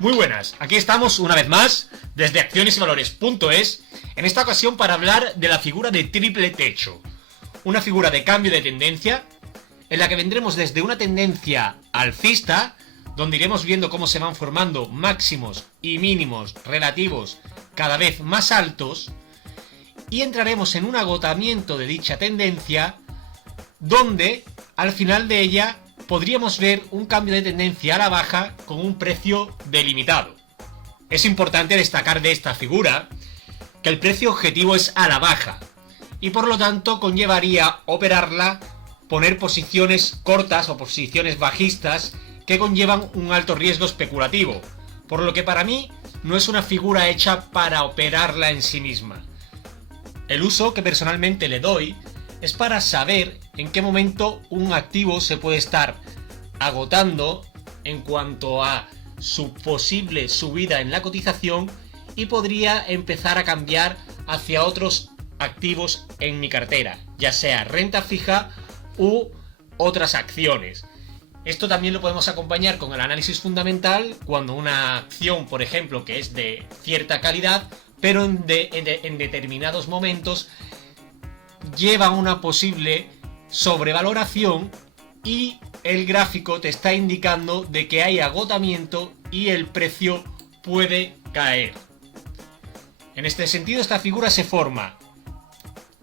Muy buenas, aquí estamos una vez más desde accionesyvalores.es, en esta ocasión para hablar de la figura de triple techo, una figura de cambio de tendencia en la que vendremos desde una tendencia alcista, donde iremos viendo cómo se van formando máximos y mínimos relativos cada vez más altos, y entraremos en un agotamiento de dicha tendencia, donde al final de ella podríamos ver un cambio de tendencia a la baja con un precio delimitado. Es importante destacar de esta figura que el precio objetivo es a la baja y por lo tanto conllevaría operarla, poner posiciones cortas o posiciones bajistas que conllevan un alto riesgo especulativo, por lo que para mí no es una figura hecha para operarla en sí misma. El uso que personalmente le doy es para saber en qué momento un activo se puede estar agotando en cuanto a su posible subida en la cotización y podría empezar a cambiar hacia otros activos en mi cartera, ya sea renta fija u otras acciones. Esto también lo podemos acompañar con el análisis fundamental cuando una acción, por ejemplo, que es de cierta calidad, pero en determinados momentos lleva una posible sobrevaloración y el gráfico te está indicando de que hay agotamiento y el precio puede caer. En este sentido, esta figura se forma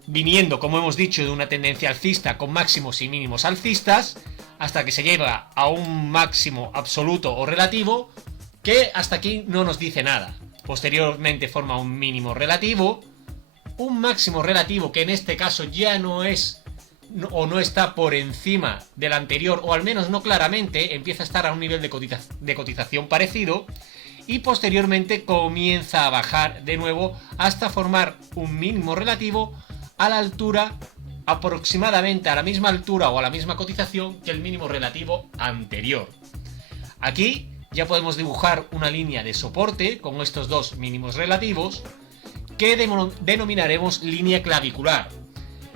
viniendo, como hemos dicho, de una tendencia alcista con máximos y mínimos alcistas, hasta que se lleva a un máximo absoluto o relativo, que hasta aquí no nos dice nada. Posteriormente forma un mínimo relativo, un máximo relativo que en este caso ya no es o no está por encima del anterior, o al menos no claramente, empieza a estar a un nivel de cotización parecido, y posteriormente comienza a bajar de nuevo hasta formar un mínimo relativo a la altura, aproximadamente a la misma altura o a la misma cotización que el mínimo relativo anterior. Aquí ya podemos dibujar una línea de soporte con estos dos mínimos relativos que denominaremos línea clavicular.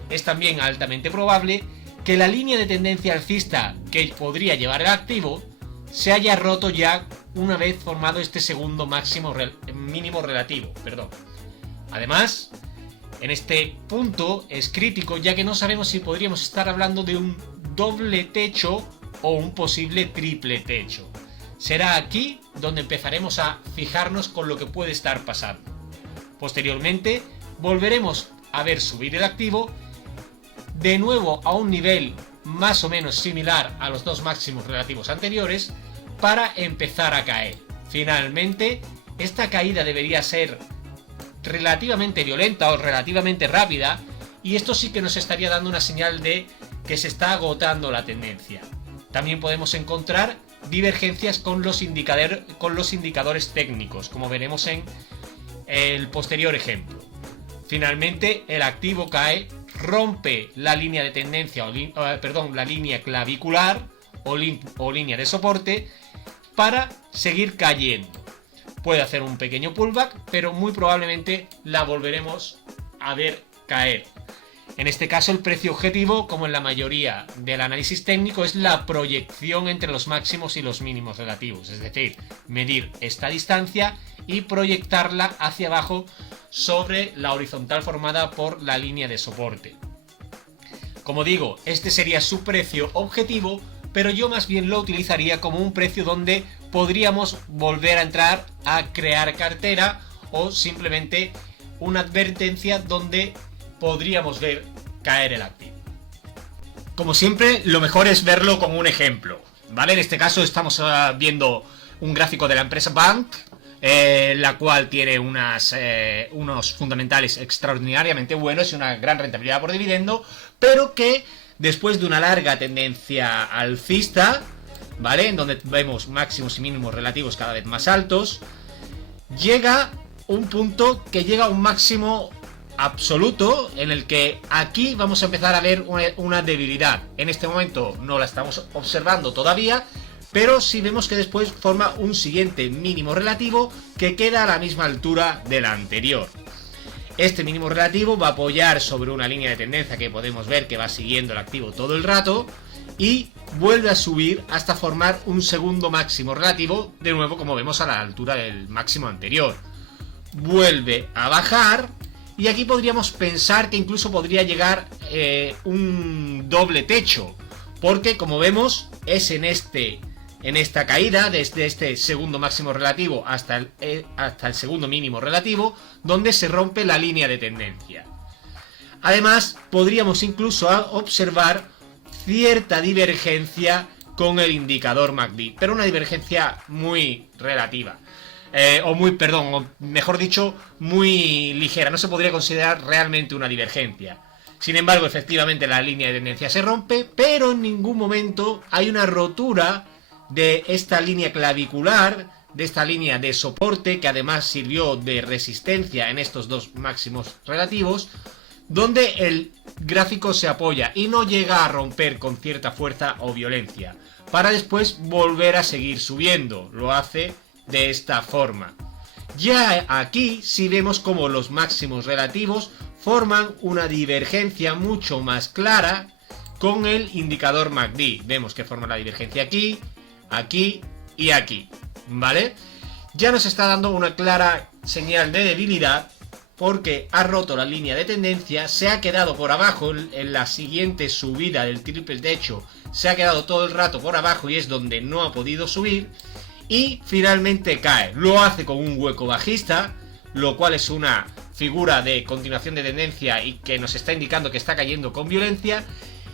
Es también altamente probable que la línea de tendencia alcista que podría llevar el activo se haya roto ya una vez formado este segundo mínimo relativo. Además, en este punto es crítico, ya que no sabemos si podríamos estar hablando de un doble techo o un posible triple techo. Será aquí donde empezaremos a fijarnos con lo que puede estar pasando. Posteriormente volveremos a ver subir el activo de nuevo a un nivel más o menos similar a los dos máximos relativos anteriores para empezar a caer. Finalmente, esta caída debería ser relativamente violenta o relativamente rápida, y esto sí que nos estaría dando una señal de que se está agotando la tendencia. También podemos encontrar divergencias con los indicadores técnicos, como veremos en el posterior ejemplo. Finalmente, el activo cae, rompe la línea de tendencia la línea clavicular o línea de soporte para seguir cayendo. Puede hacer un pequeño pullback, pero muy probablemente la volveremos a ver caer. En este caso, el precio objetivo, como en la mayoría del análisis técnico, es la proyección entre los máximos y los mínimos relativos, es decir, medir esta distancia y proyectarla hacia abajo sobre la horizontal formada por la línea de soporte. Como digo, este sería su precio objetivo, pero yo más bien lo utilizaría como un precio donde podríamos volver a entrar a crear cartera, o simplemente una advertencia donde podríamos ver caer el activo. Como siempre, lo mejor es verlo como un ejemplo, ¿vale? En este caso estamos viendo un gráfico de la empresa Bank, la cual tiene unos fundamentales extraordinariamente buenos y una gran rentabilidad por dividendo, pero que después de una larga tendencia alcista, ¿vale?, en donde vemos máximos y mínimos relativos cada vez más altos, llega un punto que llega a un máximo absoluto, en el que aquí vamos a empezar a ver una debilidad. En este momento no la estamos observando todavía, pero sí vemos que después forma un siguiente mínimo relativo que queda a la misma altura del anterior. Este mínimo relativo va a apoyar sobre una línea de tendencia que podemos ver que va siguiendo el activo todo el rato, y vuelve a subir hasta formar un segundo máximo relativo, de nuevo como vemos a la altura del máximo anterior. Vuelve a bajar y aquí podríamos pensar que incluso podría llegar un doble techo, porque como vemos es en esta caída, desde este segundo máximo relativo hasta el segundo mínimo relativo, donde se rompe la línea de tendencia. Además, podríamos incluso observar cierta divergencia con el indicador MACD, pero una divergencia muy relativa. O mejor dicho, muy ligera. No se podría considerar realmente una divergencia. Sin embargo, efectivamente la línea de tendencia se rompe, pero en ningún momento hay una rotura de esta línea clavicular, de esta línea de soporte, que además sirvió de resistencia en estos dos máximos relativos, donde el gráfico se apoya y no llega a romper con cierta fuerza o violencia, para después volver a seguir subiendo. Lo hace de esta forma. Ya aquí sí vemos como los máximos relativos forman una divergencia mucho más clara con el indicador MACD. Vemos que forma la divergencia aquí, aquí y aquí, ¿vale? Ya nos está dando una clara señal de debilidad, porque ha roto la línea de tendencia, se ha quedado por abajo en la siguiente subida del triple techo, se ha quedado todo el rato por abajo y es donde no ha podido subir, y finalmente cae. Lo hace con un hueco bajista, lo cual es una figura de continuación de tendencia y que nos está indicando que está cayendo con violencia,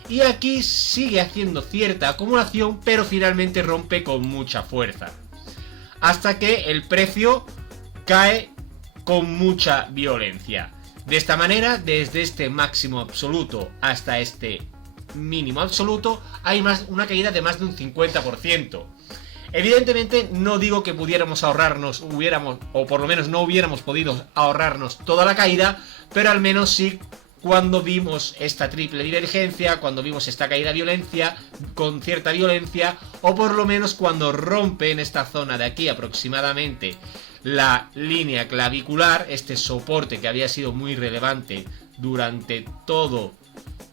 y aquí sigue haciendo cierta acumulación, pero finalmente rompe con mucha fuerza, hasta que el precio cae con mucha violencia. De esta manera, desde este máximo absoluto hasta este mínimo absoluto, hay una caída de más de un 50%. Evidentemente no digo que pudiéramos ahorrarnos, o por lo menos no hubiéramos podido ahorrarnos toda la caída, pero al menos sí cuando vimos esta triple divergencia, cuando vimos esta caída con cierta violencia, o por lo menos cuando rompe en esta zona de aquí aproximadamente la línea clavicular, este soporte que había sido muy relevante durante todo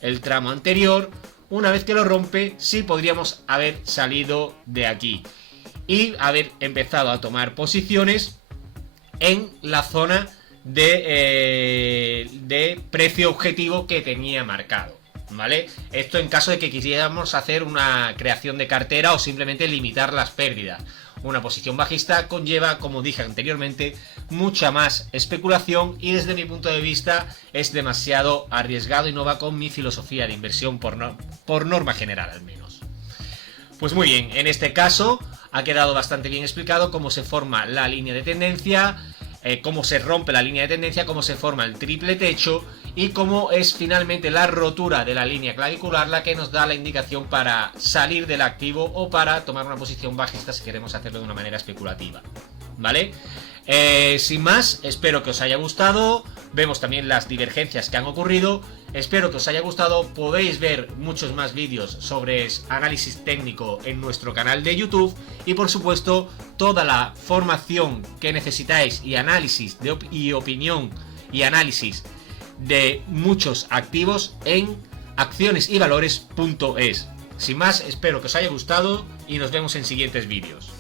el tramo anterior. Una vez que lo rompe, sí podríamos haber salido de aquí y haber empezado a tomar posiciones en la zona de precio objetivo que tenía marcado, ¿vale? Esto en caso de que quisiéramos hacer una creación de cartera o simplemente limitar las pérdidas. Una posición bajista conlleva, como dije anteriormente, mucha más especulación y desde mi punto de vista es demasiado arriesgado y no va con mi filosofía de inversión por norma general al menos. Pues muy bien, en este caso ha quedado bastante bien explicado cómo se forma la línea de tendencia, cómo se rompe la línea de tendencia, cómo se forma el triple techo y cómo es finalmente la rotura de la línea clavicular la que nos da la indicación para salir del activo o para tomar una posición bajista si queremos hacerlo de una manera especulativa, ¿vale? Sin más, espero que os haya gustado. Vemos también las divergencias que han ocurrido. Espero que os haya gustado. Podéis ver muchos más vídeos sobre análisis técnico en nuestro canal de YouTube. Y por supuesto, toda la formación que necesitáis y análisis y opinión y análisis de muchos activos en accionesyvalores.es. Sin más, espero que os haya gustado y nos vemos en siguientes vídeos.